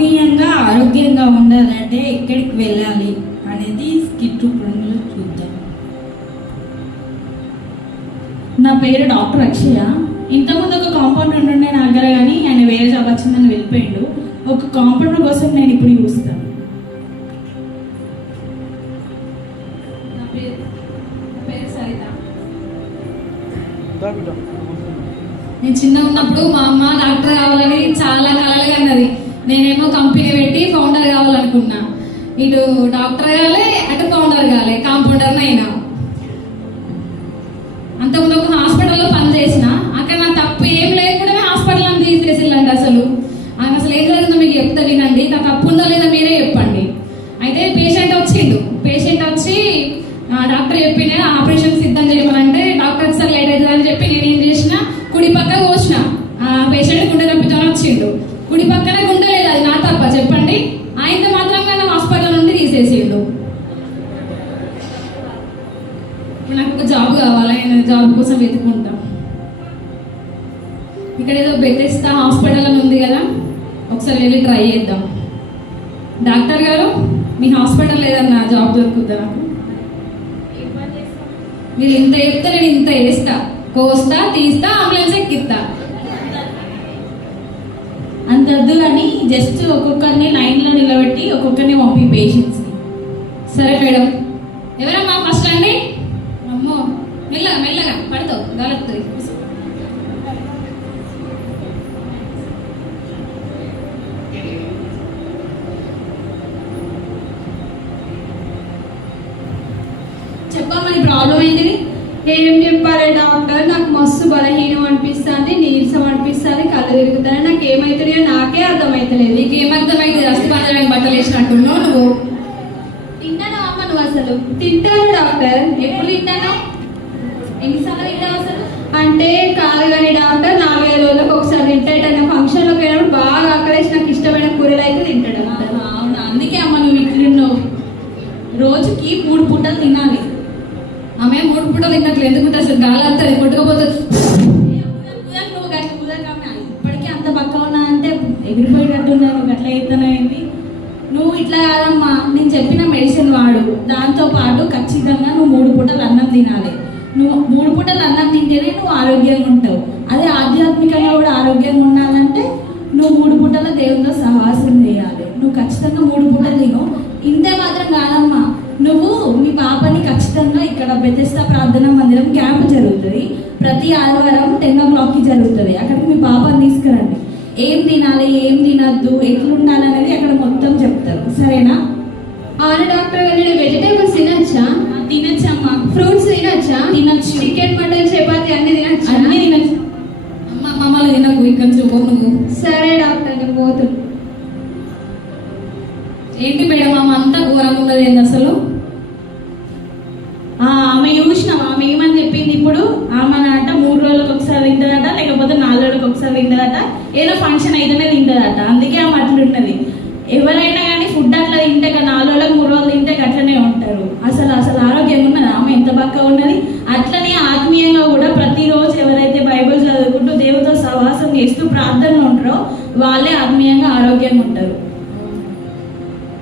ఆత్మీయంగా ఆరోగ్యంగా ఉండాలంటే ఎక్కడికి వెళ్ళాలి అనేది స్కిట్ రూపంలో చూద్దాం. నా పేరు డాక్టర్ అక్షయ. ఇంతకుముందు ఒక కాంపౌండర్ ఉండే నా దగ్గర, కానీ ఆయన వేరే జాబ్ వచ్చిందని వెళ్ళిపోయాడు. ఒక కాంపౌండర్ కోసం నేను ఇప్పుడు చూస్తాను. నా పేరు సరిత. నేను చిన్న ఉన్నప్పుడు మా అమ్మ డాక్టర్ కావాలని చాలా కలలుగా అన్నది. నేనేమో కంపెనీ పెట్టి ఫౌండర్ కావాలనుకున్నా. ఇటు డాక్టర్ కావాలి, అటు ఫౌండర్ కావాలి, కాంపౌండర్ అయినా. అంతకుముందు ఒక హాస్పిటల్లో పనిచేసిన, అక్కడ నా తప్పు ఏం లేకుండా హాస్పిటల్ అని తీసేసిల్లండి. అసలు ఏం జరిగిందో మీకు చెప్తా వినండి. నా తప్పు ఉందో లేదా మీరే చెప్పండి. అయితే పేషెంట్ వచ్చిండు. పేషెంట్ వచ్చి డాక్టర్ చెప్పిన ఆపరేషన్ సిద్ధం చేయమనంటే డాక్టర్ సార్ లేట్ అవుతుంది అని చెప్పి నేను ఏం చేసిన, కుడి పక్క కోసిన. పేషెంట్ గుండె నొప్పితో వచ్చిండు. కుడి పక్కన గుండె లేదు, అది నా తప్ప చెప్పండి. ఆయనతో మాత్రంగా నా హాస్పిటల్ నుండి తీసేసిండు. ఇప్పుడు నాకు ఒక జాబ్ కావాలి, నేను జాబ్ కోసం వెతుకుంటా. ఇక్కడ ఏదో బెతెస్తా హాస్పిటల్ అని ఉంది కదా, ఒకసారి వెళ్ళి ట్రై చేద్దాం. డాక్టర్ గారు, మీ హాస్పిటల్ ఏదన్నా జాబ్ దొరుకుద్దా నాకు? మీరు ఇంత చెప్తే నేను ఇంత వేస్తా, కోస్తా, తీస్తా, అంబులెన్స్ ఎక్కిస్తా. అంత వద్దు కానీ జస్ట్ ఒక్కొక్కరిని లైన్లో నిలబెట్టి ఒక్కొక్కరిని పంపి పేషెంట్స్ని. సరే మేడం. ఎవరమ్మా ఫస్ట్ అండి? అమ్మో, మెల్లగా మెల్లగా పడతావు, గాలొస్తుంది. చెప్పమ్మా, నీ ప్రాబ్లం ఏంటిది? ఏం చెప్పాలి డాక్టర్, నాకు మస్తు బలహీనం అనిపిస్తుంది, నీరసం అనిపిస్తుంది, కళ్ళు తిరుగుతాయి. నాకు ఏమైతున్నాయో నాకే అర్థమైతలేదు. నీకు ఏమర్థమైంది? రస్తి పంచడానికి బట్టలు వేసినట్టున్నావు నువ్వు. తింటాను అమ్మ నువ్వు? అసలు తింటాను డాక్టర్. ఎప్పుడు తింటాను? ఎన్నిసార్లు తింటావు అసలు? అంటే కాదు కానీ డాక్టర్, 4-5 రోజులకు ఒకసారి తింటాడు. ఫంక్షన్లోకి వెళ్ళినప్పుడు బాగా ఆకలేసి నాకు ఇష్టమైన కూరలు అయితే తింటాడు. అవునా, అందుకే అమ్మ నువ్వు ఇట్లున్నావు. రోజుకి 3 పూటలు తినాలి. ఆమె 3 పూటలు తిన్నట్లు ఎందుకుంటే అసలు గాలి అంతా కొట్టుకోపోతుంది. నువ్వు గట్టి కుదరకమ్మా, ఇప్పటికీ అంత పక్క ఉన్నా అంటే ఎగిరిపోయేటట్టున్నా. నువ్వు అట్లా అవుతున్నాయండి. నువ్వు ఇట్లా కాదమ్మా, నేను చెప్పిన మెడిసిన్ వాడు. దాంతో పాటు ఖచ్చితంగా నువ్వు 3 పూటలు అన్నం తినాలి. నువ్వు 3 పూటలు అన్నం తింటేనే నువ్వు ఆరోగ్యంగా ఉంటావు. అదే ఆధ్యాత్మికంగా కూడా ఆరోగ్యంగా ఉండాలంటే నువ్వు 3 పూటల దేవునితో సహవాసం చేయాలి. నువ్వు ఖచ్చితంగా 3 పూటలు తిను. ఇంతే మాత్రం కాదమ్మా, నువ్వు మీ పాపని ఖచ్చితంగా ఇక్కడ బెతెస్తా ప్రార్థనా మందిరం క్యాంప్ జరుగుతుంది. ప్రతి ఆదివారం 10 o'clockకి జరుగుతుంది. అక్కడికి మీ పాపని తీసుకురండి. ఏం తినాలి, ఏం తినద్దు, ఎట్లుండాలి అనేది అక్కడ మొత్తం చెప్తారు. సరేనా? అవును డాక్టర్ గారు, నేను వెజిటేబుల్స్ తినచ్చా? తినచ్చమ్మా. ఫ్రూట్స్ తినచ్చా? తినచ్చు. చికెన్, మటన్, చపాతి అన్ని తినచ్చా? అన్నీ తినచ్చు. అమ్మ మమ్మల్ని తినకు, ఇక్కడ చూపో నువ్వు. సరే డాక్టర్, నేను పోతున్నా. ఏంటి మేడం ఆమె అంతా ఘోరంగా ఉన్నది ఏంది అసలు? ఆమె చూసినావు, ఆమె ఏమని చెప్పింది ఇప్పుడు? ఆమె అంట 3 రోజులకు ఒకసారి తింటుందట, లేకపోతే 4 రోజులకు ఒకసారి తింటుందట. ఏదో ఫంక్షన్ అయితేనే తింటుందట. అందుకే ఆమె అట్లున్నది. ఎవరైనా కానీ ఫుడ్ అట్లా తింటే 4 రోజులకు 3 రోజులు తింటే అట్లనే ఉంటారు. అసలు ఆరోగ్యంగా ఉన్నది ఆమె, ఎంత పక్క ఉన్నది. అట్లనే ఆత్మీయంగా కూడా ప్రతిరోజు ఎవరైతే బైబిల్ చదువుకుంటూ దేవుడితో సహవాసం చేస్తూ ప్రార్థనలు ఉంటారో వాళ్ళే ఆత్మీయంగా ఆరోగ్యంగా ఉంటారు.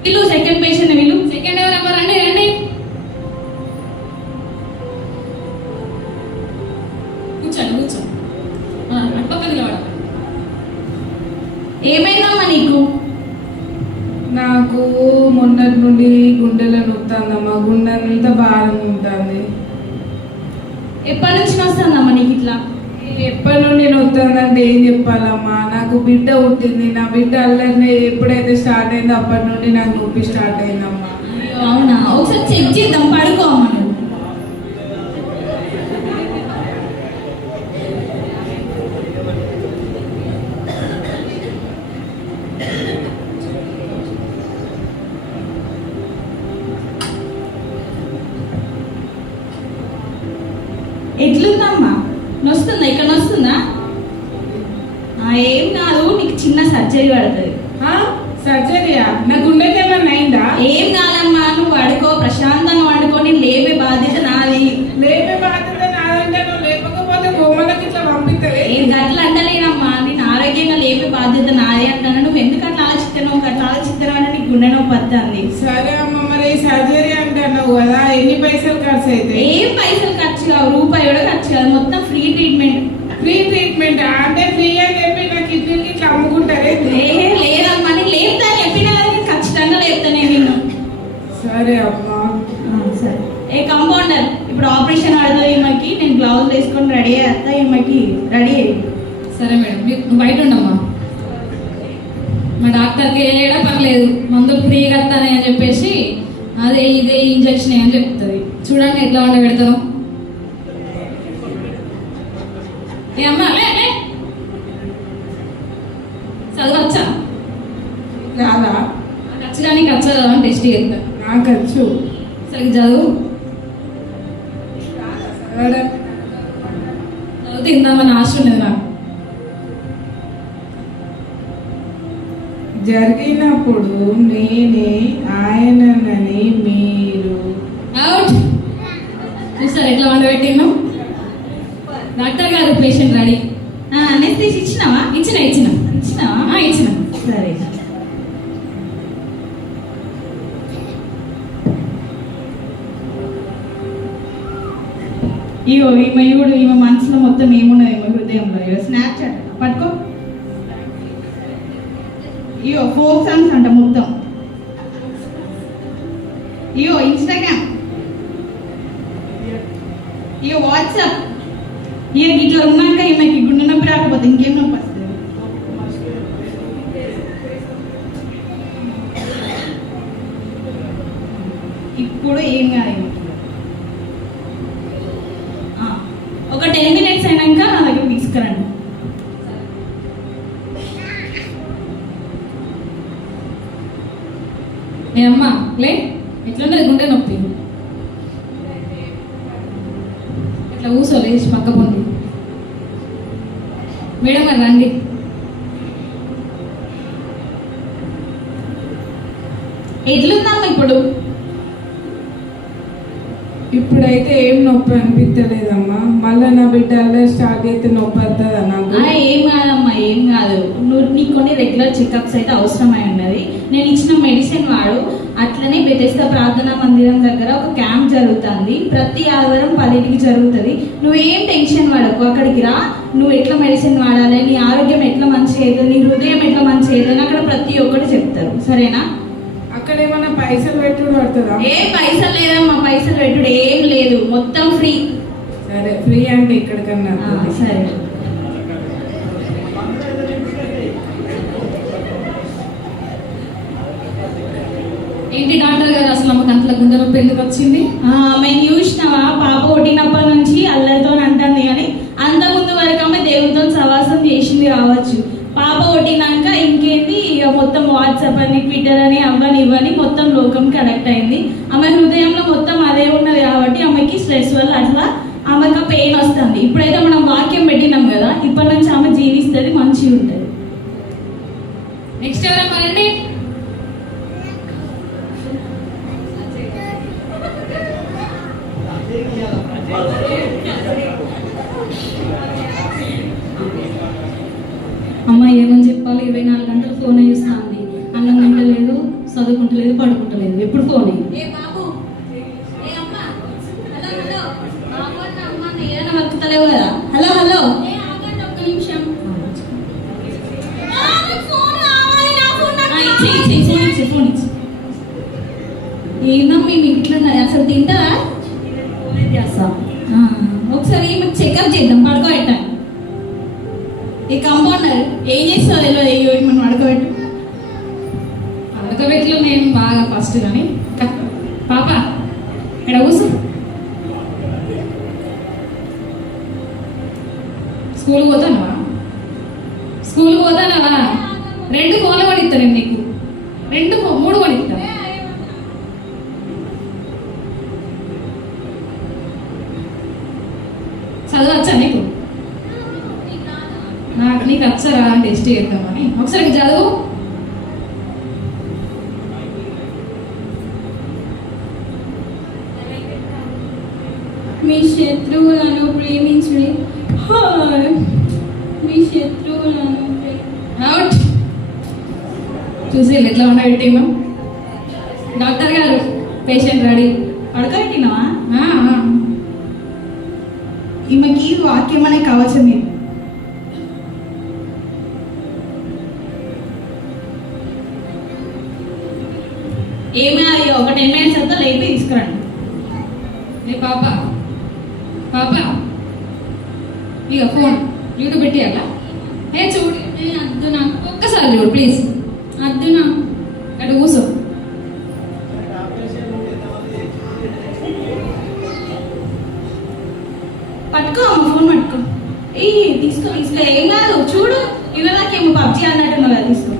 వీళ్ళు సెకండ్ పేషెంట్, వీళ్ళు సెకండ్ ఎవరు? రండి రండి, కూర్చోండి కూర్చో. అటుపక్క నిలబడ. ఏమైందమ్మా నీకు? నాకు మొన్నటి నుండి గుండెలో నొత్తాందమ్మా, గుండె అంతా భారం ఉంటుంది. ఎప్పటి నుంచి వస్తుందమ్మా నీకు ఇట్లా? ఎప్పటి నుండి నొత్తాందంటే ఏం చెప్పాలమ్మా, నాకు బిడ్డ పుట్టింది. నా బిడ్డ అల్లరిని ఎప్పుడైతే స్టార్ట్ అయిందో అప్పటి నుండి నాకు నొప్పి స్టార్ట్ అయిందమ్మా. అవునా, ఒకసారి చెక్ చేద్దాం. పడుకో అమ్మా. ఎట్లుందమ్మా? నొస్తుందా? ఇక్కడ నొస్తుందా? ఏం కాదు, నీకు చిన్న సర్జరీ పడుతుంది. సర్జరీయా? నా గుండెకి ఏమన్నా అయిందా? ఏం కాదమ్మా, నువ్వు పడుకో, ప్రశాంతంగా పడుకొని. లేవే బాధ్యత నాది. లేపే బాధ్యత నాదంటే నువ్వు లేపకపోతే కోమలకి ఇట్లా పంపిస్తుంది. గట్ల అంటలేనమ్మా, నేను ఆరోగ్యంగా లేపే బాధ్యత నాది అంటాను. నువ్వు ఎందుకు అట్లా ఆలోచిస్తున్నావు? సరే అమ్మ, మరి సర్జరీ అంటున్నావు కదా, ఎన్ని పైసలు ఖర్చు అవుతాయి? ఏం పైసలు ఖర్చు కావు, రూపాయి కూడా ఖర్చు కాదు, మొత్తం ఫ్రీ ట్రీట్మెంట్. ఫ్రీ ట్రీట్మెంట్ అంటే ఫ్రీ అని చెప్పి నా కిడ్నీకి ఇట్లా అమ్ముకుంటారే? లేదమ్మా, నేను లేపుతా చెప్పిన కదా, ఖచ్చితంగా లేపుతానే నిన్ను. సరే అమ్మా. సరే. ఏ కంపౌండర్, ఇప్పుడు ఆపరేషన్ ఆడుతుంది ఈమెకి, నేను గ్లౌజ్ వేసుకొని రెడీ అయ్యేస్తా, ఈమెకి రెడీ అయ్యి. సరే మేడం, నువ్వు బయట ఉండమ్మా. మా డాక్టర్కి ఏడా పని లేదు, మందులు ఫ్రీగా వస్తానే అని చెప్పేసి అదే ఇదే ఇంజక్షన్ అని చెప్తుంది. చూడండి ఎట్లా వండ పెడతావు. ఏ అమ్మా లే లే. చదవచ్చా? రాదా? ఖర్చు కానీ ఖర్చు చదవని టెస్ట్ చేస్తా. నాకు వచ్చు. సరిగ్గా చదువు. సరే. చదివితే ఇందామని ఆశ ఉండదు నాకు. జరిగినప్పుడు నేనే ఆయనని మీరు అవుట్. చూసారు ఎట్లా వండ పెట్టినాం. డాక్టర్ గారు పేషెంట్ రెడీ. అనెస్థీషియా ఇచ్చినావా? ఇచ్చిన ఇచ్చినా. సరే. ఇగో ఈమె మనసులో మొత్తం ఏమున్నది, ఈమె హృదయంలో. ఇగో స్నాప్చాట్ పట్టుకో. ఇగో ఫోక్ సాంగ్స్ అంట మొత్తం. ఇగో ఇన్స్టాగ్రామ్, ఇగో వాట్సాప్. ఇక ఇట్లా ఉన్నాక ఈమెకి గుండె నొప్పి రాకపోతే ఇంకేం నొప్పి వస్తుంది? ఇప్పుడు ఏం కాదు. ఒక 10 minutes అయినాక నా దగ్గర తీసుకురండి. ఏ అమ్మా లే. ఎట్లుండదు గుండె నొప్పి? ఇట్లా కూర్చో, లేచి పక్క పొంది. మేడం గారు రండి. ఎట్లుందమ్మా ఇప్పుడు? ఇప్పుడైతే ఏం నొప్పి అనిపించలేదమ్మా. మళ్ళీ నా బిడ్డ అల్లరి స్టార్ట్ అయితే నొప్పి వస్తుందా నాకు? ఏం కాదమ్మా, ఏం కాదు. నీకు కొన్ని రెగ్యులర్ చెకప్స్ అయితే అవసరమై ఉన్నది. నేను ఇచ్చిన మెడిసిన్ వాడు. అట్లనే బెతెస్దా ప్రార్థనా మందిరం దగ్గర ఒక క్యాంప్ జరుగుతుంది, ప్రతి ఆదివారం 10కి జరుగుతుంది. నువ్వేం టెన్షన్ పడకు, అక్కడికి రా. నువ్వు ఎట్లా మెడిసిన్ వాడాలి, నీ ఆరోగ్యం ఎట్లా మంచిగా అవుతుంది, నీ హృదయం ఎట్లా మంచిగా అవుతుంది, అక్కడ ప్రతి ఒక్కటి చెప్తారు. సరేనా? అక్కడ ఏమైనా పైసలు పెట్టుడు పడుతుందా? ఏం పైసలు లేదమ్మా, పైసలు పెట్టుడు ఏం లేదు, మొత్తం ఫ్రీ. సరే, ఫ్రీ అంటే ఇక్కడికన్నా. సరే. ఏంటి డాక్టర్ గారు, అసలు అమ్మ గంటల గుండె నొప్పి ఎందుకు వచ్చింది? మేము చూసినావా, పాప పుట్టినప్పటి నుంచి అల్లరితో అంటుంది, కానీ అంత ముందు వరకు ఆమె దేవుడితో సవాసం చేసింది కావచ్చు. పాప పుట్టినాక ఇంకేంది, ఇక మొత్తం వాట్సాప్ అని, ట్విట్టర్ అని, అవ్వని ఇవ్వని మొత్తం లోకంకి కనెక్ట్ అయింది. ఆమె హృదయంలో మొత్తం అదే ఉన్నది కాబట్టి ఆమెకి స్ట్రెస్ వల్ల అట్లా ఆమెకు పెయిన్ వస్తుంది. ఇప్పుడైతే మనం వాక్యం పెట్టినాం కదా, ఇప్పటి నుంచి ఆమె జీవిస్తుంది, మంచిగా ఉంటుంది. నెక్స్ట్ ఎవరమ్మా రండి. అమ్మ ఏమని చెప్పాలి, 24 గంటలు ఫోన్ చూస్తుంది. అన్నం తింటలేదు, చదువుకుంటలేదు, పడుకుంటలేదు, ఎప్పుడు ఫోన్. వస్తులేవు కదా. హలో హలో, ఒక్క నిమిషం. ఫోన్ ఇచ్చి. ఏందమ్మా మీ ఇంట్లో అసలు తింటారా? ఒకసారి మీకు చెకప్ చేద్దాం, పడుకోబెట్టాను. ఈ కంపౌండర్ ఏం చేస్తావు తెలియదు, అయ్యో మనం పడుకోబెట్టు. పడుకోబెట్లు నేను బాగా ఫస్ట్ కానీ. పాప ఇక్కడ కూర్చో. స్కూల్కి పోతానవా? 2 ఫోన్లు కొనిస్తా నేను నీకు, 3 కొనిస్తా. చదవచ్చా నీకు? నీకు వచ్చారా టెస్ట్ చేద్దామని. ఒకసారి చదువు. మీ శత్రువులను ప్రేమించుడి. మీ శత్రువులను అవుట్. చూసి ఎట్లా ఉన్నా పెట్టేమో. డాక్టర్ గారు పేషెంట్ రెడీ. పడుకోబెట్టినావా? ఆ, ఆ. ఈమెకి వాక్యం అనే కవచం ఇది. ఏమి అది ఒక 10 minutes అంతా లేపి తీసుకురండి. ఏ పాప పాప ఇక ఫోన్ యూట్యూబ్ పెట్టియాలా? ఏ చూడు, ఏ అద్దు నాకు ఒక్కసారి చూడు ప్లీజ్. అద్దు నా అటు కూర్చో. పట్టుకో అమ్మ, ఫోన్ పట్టుకో. ఏ తీసుకో తీసుకో, ఏం కాదు. చూడు ఇవ్వదాకేమో పబ్జి అన్నట్టున్నావు కదా, తీసుకో.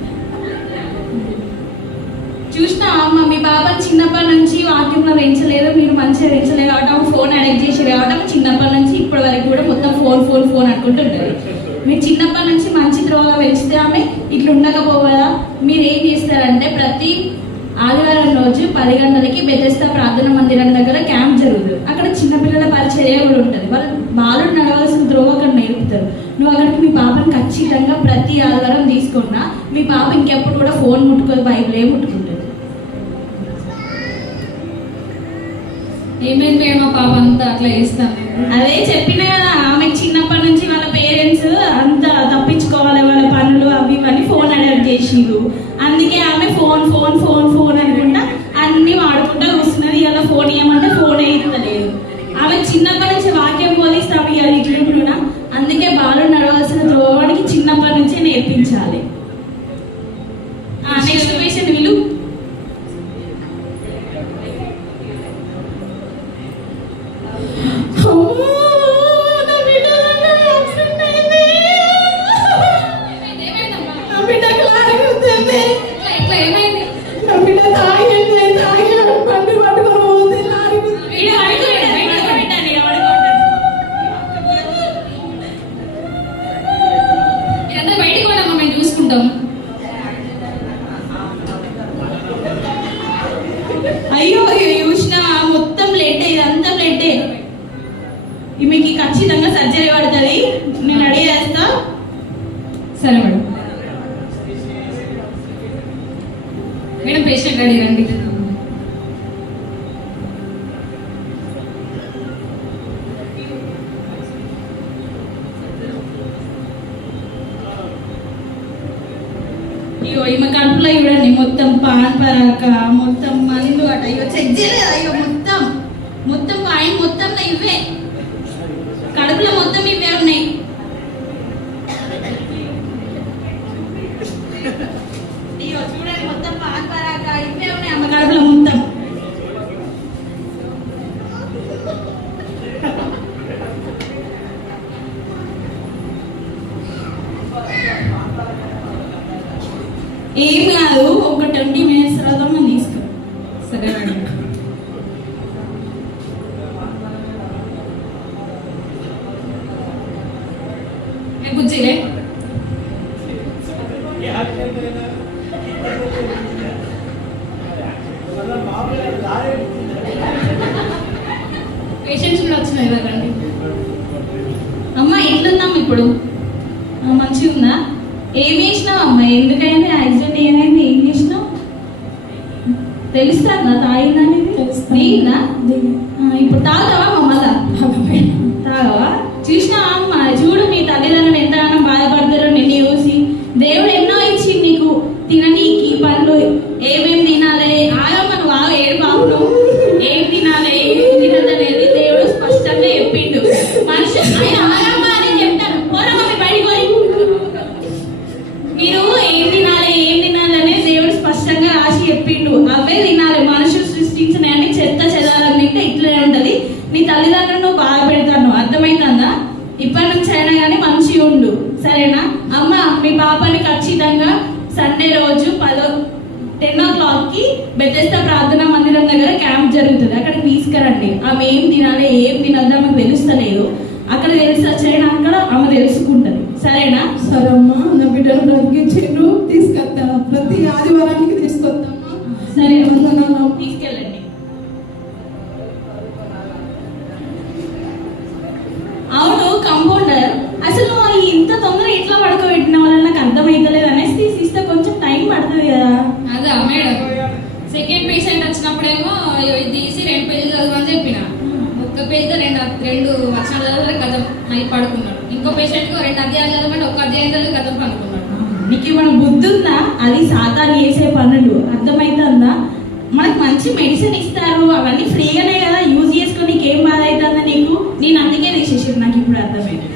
చూసినా అమ్మ, మీ బాబాని చిన్నప్పటి నుంచి వాక్యంలో పెంచలేదు, మీరు మంచిగా పెంచలేదు కాబట్టి ఫోన్ అడిక్ట్ చేసారు కాబట్టి చిన్నప్పటి నుంచి ఇప్పటి వరకు కూడా మొత్తం ఫోన్ ఫోన్ ఫోన్ అనుకుంటుంటుంది. మీరు చిన్నప్పటి నుంచి మంచి త్రోగా పెంచితే ఆమె ఇట్లా ఉండకపోవదా? మీరు ఏం చేస్తారంటే ప్రతి ఆదివారం రోజు 10 గంటలకి బెతెస్తా ప్రార్థన మందిరం దగ్గర క్యాంప్ జరుగుతుంది. అక్కడ చిన్నపిల్లల పరిచర్య కూడా ఉంటుంది. వాళ్ళు బాలుడు నడవలసిన త్రోవ అక్కడ నేర్పుతారు. నువ్వు అక్కడికి మీ పాపని ఖచ్చితంగా ప్రతి ఆదివారం తీసుకున్నా మీ పాప ఇంకెప్పుడు కూడా ఫోన్ ముట్టుకోదు, బైబిలే ముట్టుకుంటుంది. ఏమైంది మేడం మా పాప అంతా అట్లా చేస్తాను. అదే చెప్పిన కదా, ఆమెకి చిన్నప్పటి నుంచి వాళ్ళ పేరెంట్స్ అంతా తప్పించుకోవాలి, వాళ్ళ పనులు అవి ఇవన్నీ ఫోన్ అడాప్ట్ చేసిరు. అందుకే ఆమె ఫోన్ ఫోన్ ఫోన్ ఫోన్ అనుకుంటా అన్ని వాడుకుంటా కూర్చున్నది. ఇలా ఫోన్ ఇవ్వమంటే ఫోన్ ఇస్తలేదు. ఆమె చిన్నప్పటి నుంచి వాక్యం పోలిస్తే ఆమె ఇవాళ ఇట్లుంటున్నా. అందుకే బాలు నడవలసిన త్రోవానికి చిన్నప్పటి నుంచే నేర్పించాలి. నెక్స్ట్ పేషెంట్ వీళ్ళు. ఇట్లా ఏమైంది? ఇదంతా బయటికి పోదామా, మేము చూసుకుంటాం. అయ్యో చూసిన మొత్తం ప్లేటే, ఇదంతా ప్లేటే. ఈమెకి ఖచ్చితంగా సర్జరీ పడుతుంది. నేను రెడీ చేస్తా. సరే మేడం. మేడం పేషెంట్ రెడీ రండి. అయ్యో ఈమె కడుపులో చూడండి మొత్తం పాన్ పరాక, మొత్తం మందు అట. అయ్యో చెక్ చేయలేదు. అయ్యో మొత్తం మొత్తం పాయింట్ మొత్తం ఇవే, కడుపులో మొత్తం ఇవే ఉన్నాయి. అయ్యో చూడండి మొత్తం పాన్ పరాక ఇవే ఉన్నాయి అమ్మ కడుపులో మొత్తం. ఏం కాదు, ఒక 20 minutes తర్వాత మనం తీసుకో. సరే మేడం. బుజ్జిలే పేషెంట్స్ కూడా వచ్చినాయి రండి. అమ్మ ఎట్లుందాం ఇప్పుడు? మంచిగా ఉందా? ఏం చేసినావు అమ్మ? ఎందుకైంది యాక్సిడెంట్? ఏమైంది? ఏం చేసినావు? తెలుస్తుందా తాగిందని? నీందా? ఇప్పుడు తాగుతావా అమ్మ? మళ్ళా తాగవా? చూసినావా అమ్మ? చూడు మీ తల్లిదండ్రులు ఎంతగానో బాధపడతారో నిన్ను చూసి. దేవుడు ఎన్నో ఇచ్చి నీకు తిననీకి పండ్లు, ఏమేమి తినాలి. ఆగమ్మ, నువ్వు ఆగ, ఏడు బాగును. ఏం తినాలి ఏం తినదనేది దేవుడు స్పష్టంగా చెప్పిండు. మనిషి ఆయన ఆగమ్మ అని చెప్తాను. పోరమ్మ మీ బయటికి పోయి. మీరు ఏం తినాలి ఏం తినాలనేది దేవుడు స్పష్టంగా రాసి చెప్పిండు. అవే తినాలి. మనుషులు సృష్టించినవన్నీ చెత్త చెదాలని తింటే ఇట్లనే ఉంటది. నీ తల్లిదండ్రులను బాధ పెడతాను, అర్థమైందా? ఇప్పటి నుంచి అయినా కానీ మంచిగా ఉండు, సరేనా? అమ్మ మీ పాపని ఖచ్చితంగా సండే రోజు 10 o'clockకి బెతెస్తా ప్రార్థనా మందిరం దగ్గర క్యాంప్ జరుగుతుంది. అక్కడికి తీసుకురండి. ఆమె ఏం తినాలి ఏం తినద్దు ఆమెకు తెలుస్తలేదు. అక్కడ తెలిసి వచ్చాక ఆమె తెలుసుకుంటది, సరేనా? సరే అమ్మా, నా బిడ్డను బ్రతికించిండ్రు, తీసుకొస్తా. ప్రతి ఆదివారానికి తీసుకొస్తామ్మా. సరే వందనాలు. తీసుకెళ్ళండి. అవును కంపౌండర్, అసలు నువ్వు ఇంత తొందర ఎట్లా పడుకోబెట్టిన వాళ్ళని నాకు అర్థమైతలేదు. అనేసి తీసిస్తే కొంచెం టైం పడుతుంది కదా. అదా మేడం, సెకండ్ పేషెంట్ వచ్చినప్పుడేమో అయ్యో ఇది తీసి 2 పేజీలు చదవని చెప్పిన. ఒక్క పేజీలో రెండు వచనాలు చదివి కథం అయి పడుకున్నాడు. ఇంకో పేషెంట్ కు 2 అధ్యాయాలు చదవమంటే 1 అధ్యాయం చదివి కథం పడుకున్నాడు. నీకు ఏమైనా బుద్ధి ఉందా? అది సాతాను చేసే పనులు అర్థమవుతుందా? మనకు మంచి మెడిసిన్ ఇస్తారు, అవన్నీ ఫ్రీగానే కదా, యూజ్ చేసుకొని నీకేం బాధ అవుతుందా నీకు? నేను అందుకే తీసేసాను, నాకు ఇప్పుడు అర్థమైంది.